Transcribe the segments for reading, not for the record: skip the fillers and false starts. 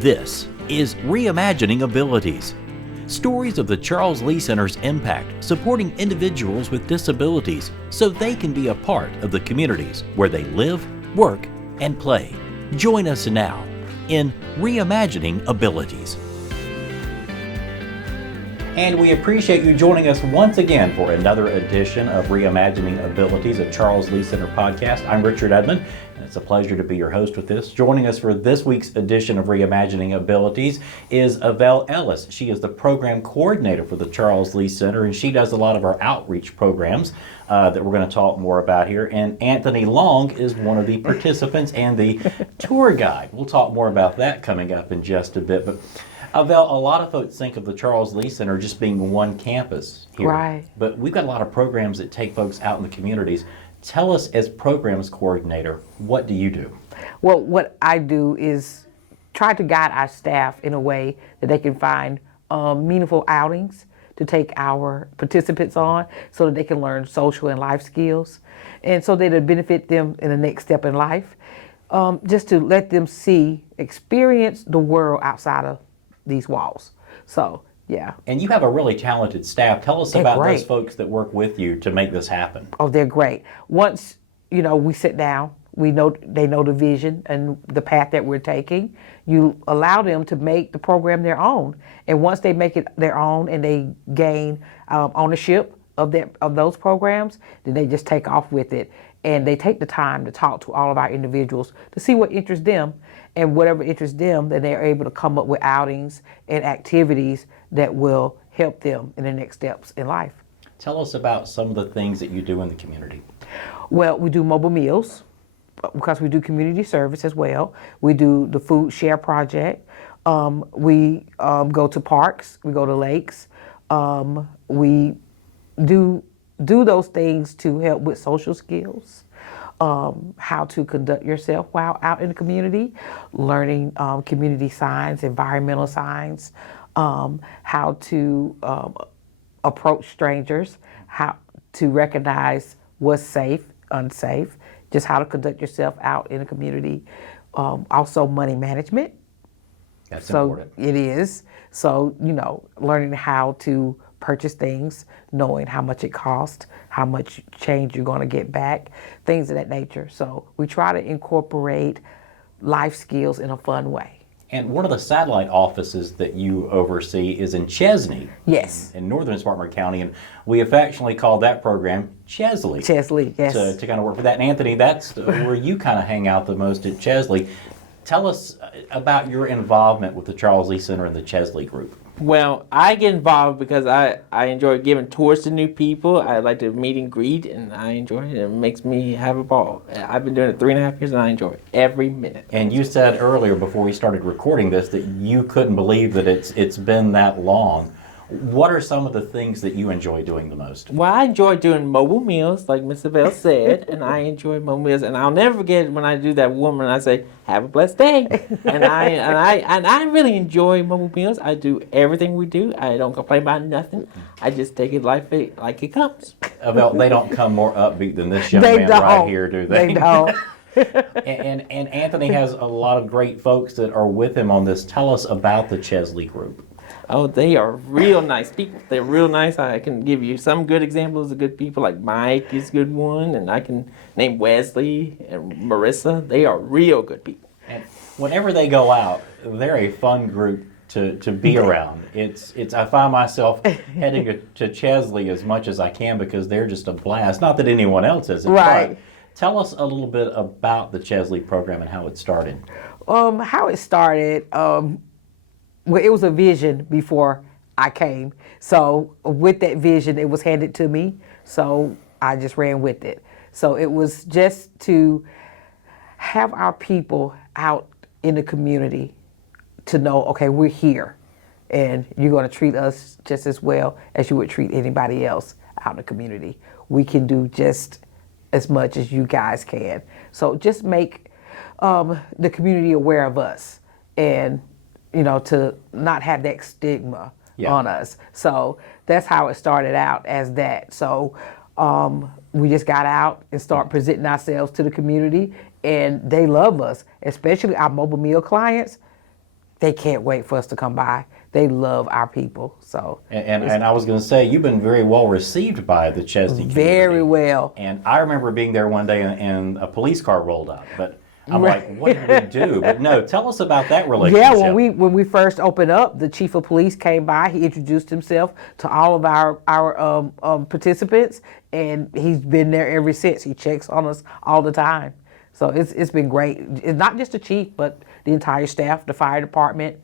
This is Reimagining Abilities. Stories of the Charles Lea Center's impact supporting individuals with disabilities so they can be a part of the communities where they live, work, and play. Join us now in Reimagining Abilities. And we appreciate you joining us once again for another edition of Reimagining Abilities, a Charles Lea Center podcast. I'm Richard Edmond, and it's a pleasure to be your host with this. Joining us for this week's edition of Reimagining Abilities is Evell Ellis. She is the program coordinator for the Charles Lea Center, and she does a lot of our outreach programs that we're going to talk more about here. And Anthony Long is one of the participants and the tour guide. We'll talk more about that coming up in just a bit. But Evell, a lot of folks think of the Charles Lea Center just being one campus here. Right. But we've got a lot of programs that take folks out in the communities. Tell us, as programs coordinator, what do you do? Well, what I do is try to guide our staff in a way that they can find meaningful outings to take our participants on so that they can learn social and life skills, and so that it'll benefit them in the next step in life. Just to let them experience the world outside of these walls. So, yeah. And you have a really talented staff. Tell us about great. those folks that work with you to make this happen. Oh, they're great. Once, we sit down, they know the vision and the path that we're taking. You allow them to make the program their own. And once they make it their own and they gain ownership of those programs, then they just take off with it. And they take the time to talk to all of our individuals to see what interests them, and whatever interests them, then they're able to come up with outings and activities that will help them in the next steps in life. Tell us about some of the things that you do in the community. Well, we do mobile meals because we do community service as well. We do the food share project. We go to parks. We go to lakes. We do those things to help with social skills, how to conduct yourself while out in the community, learning community signs, environmental signs, how to approach strangers, how to recognize what's safe, unsafe, just how to conduct yourself out in the community. Also money management. That's important. It is. So, learning how to purchase things, knowing how much it costs, how much change you're going to get back, things of that nature. So we try to incorporate life skills in a fun way. And one of the satellite offices that you oversee is in Chesley. Yes. In northern Spartanburg County, and we affectionately call that program ChesLea. ChesLea, yes. To kind of work for that. And Anthony, that's where you kind of hang out the most at ChesLea. Tell us about your involvement with the Charles Lea Center and the Chesley Group. Well, I get involved because I enjoy giving tours to new people. I like to meet and greet, and I enjoy it. It makes me have a ball. I've been doing it 3.5 years, and I enjoy it every minute. And you said earlier before we started recording this that you couldn't believe that it's been that long. What are some of the things that you enjoy doing the most? Well, I enjoy doing mobile meals, like Miss Evell said, and I enjoy mobile meals. And I'll never forget when I do that woman, I say, "Have a blessed day." and I really enjoy mobile meals. I do everything we do. I don't complain about nothing. I just take it like it comes. Evell, they don't come more upbeat than this young man right here, do they? They don't. and Anthony has a lot of great folks that are with him on this. Tell us about the Chesley Group. Oh, they are real nice people. They're real nice. I can give you some good examples of good people, like Mike is a good one, and I can name Wesley and Marissa. They are real good people. And whenever they go out, they're a fun group to be around. It's I find myself heading to Chesley as much as I can because they're just a blast. Not that anyone else isn't. Right. But tell us a little bit about the Chesley program and how it started. How it started. Well, it was a vision before I came. So with that vision, it was handed to me. So I just ran with it. So it was just to have our people out in the community to know, okay, we're here and you're going to treat us just as well as you would treat anybody else out in the community. We can do just as much as you guys can. So just make the community aware of us and to not have that stigma on us. So that's how it started out, as that. So we just got out and start presenting ourselves to the community, and they love us, especially our mobile meal clients. they can't wait for us to come by. They love our people. So And I was going to say, you've been very well received by the Chesley community. very well. And I remember being there one day and a police car rolled up. But I'm like, what did we do? But no, tell us about that relationship. Yeah, when we first opened up, the chief of police came by. He introduced himself to all of our participants, and he's been there ever since. He checks on us all the time. So it's been great. It's not just the chief, but the entire staff, the fire department,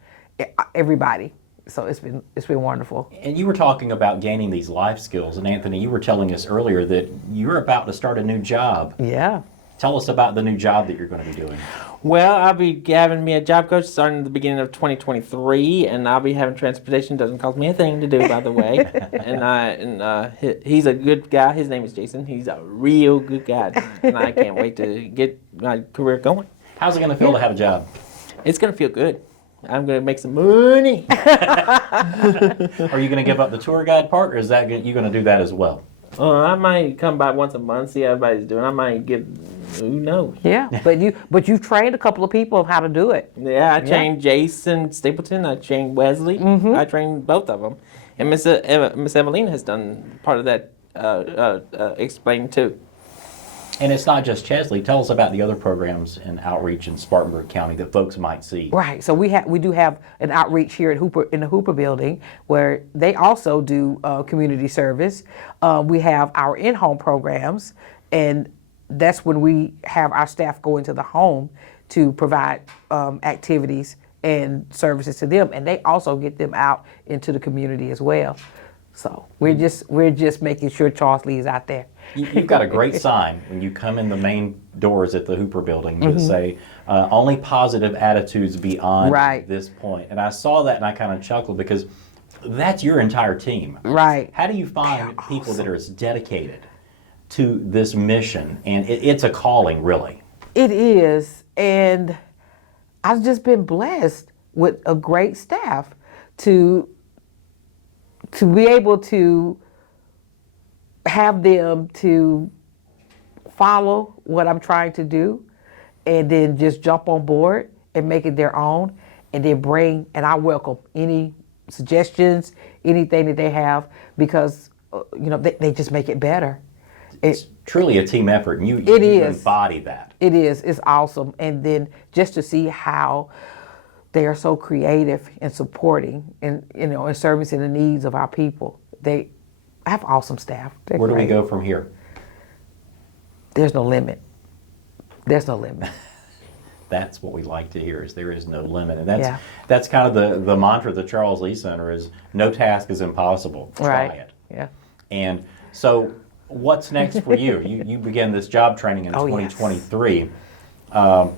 everybody. So it's been wonderful. And you were talking about gaining these life skills. And Anthony, you were telling us earlier that you're about to start a new job. Yeah. Tell us about the new job that you're going to be doing. Well, I'll be having me a job coach starting at the beginning of 2023, and I'll be having transportation. Doesn't cost me a thing to do, by the way. He's a good guy. His name is Jason. He's a real good guy, and I can't wait to get my career going. How's it going to feel to have a job? It's going to feel good. I'm going to make some money. Are you going to give up the tour guide part, or is that you going to do that as well? I might come by once a month, see how everybody's doing. I might give, who knows? Yeah, but you've trained a couple of people of how to do it. Yeah, I trained Jason Stapleton. I trained Wesley. Mm-hmm. I trained both of them, and Miss Evelina has done part of that explaining too. And it's not just Chesley. Tell us about the other programs in outreach in Spartanburg County that folks might see. Right. So we do have an outreach here in the Hooper building where they also do community service. We have our in-home programs, and that's when we have our staff go into the home to provide activities and services to them, and they also get them out into the community as well. So we're just making sure Charles Lea is out there. You've got a great sign when you come in the main doors at the Hooper building that say, only positive attitudes beyond this point. And I saw that and I kind of chuckled because that's your entire team. Right. How do you find people that are as dedicated to this mission? And it's a calling, really. It is. And I've just been blessed with a great staff to be able to have them to follow what I'm trying to do and then just jump on board and make it their own and then I welcome any suggestions, anything that they have because, they just make it better. It's truly a team effort and you embody that. It is. It's awesome. And then just to see how they are so creative and supporting and, and servicing the needs of our people. I have awesome staff. They're Where do we great. go from here? There's no limit. There's no limit. That's what we like to hear is there is no limit. And that's kind of the mantra of the Charles Lea Center is no task is impossible. Try it. Yeah. And so what's next for you? You began this job training in 2023. Yes.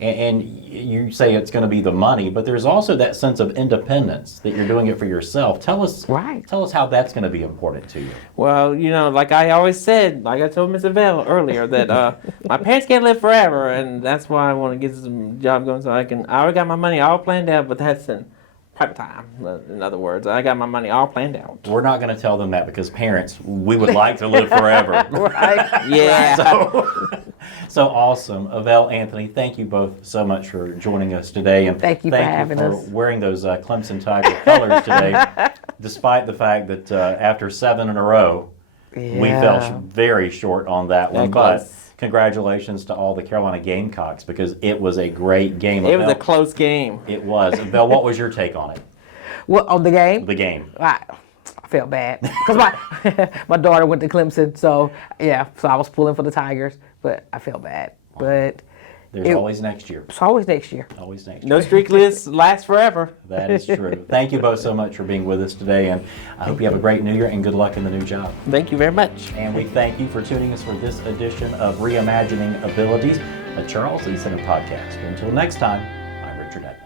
And you say it's going to be the money, but there's also that sense of independence that you're doing it for yourself. Tell us how that's going to be important to you. Well, like I always said, like I told Miss Evell earlier, that my parents can't live forever, and that's why I want to get some job going so I already got my money all planned out, but that's in private time. In other words, I got my money all planned out. We're not going to tell them that because parents, we would like to live forever. Right. Yeah. So awesome. Evell, Anthony, thank you both so much for joining us today. And thank you for having us. Wearing those Clemson Tiger colors today, despite the fact that after 7 in a row, we fell very short on that one. But congratulations to all the Carolina Gamecocks because it was a great game. It was a close game. It was. Evell, what was your take on it? What, on the game? The game. I felt bad because my daughter went to Clemson, so I was pulling for the Tigers, but I felt bad. But there's always next year. It's always next year. Always next year. No streak lists last forever. That is true. Thank you both so much for being with us today, and I hope you have a great new year and good luck in the new job. Thank you very much. And we thank you for tuning us for this edition of Reimagining Abilities, a Charles Lea Center podcast. Until next time, I'm Richard Edmonds.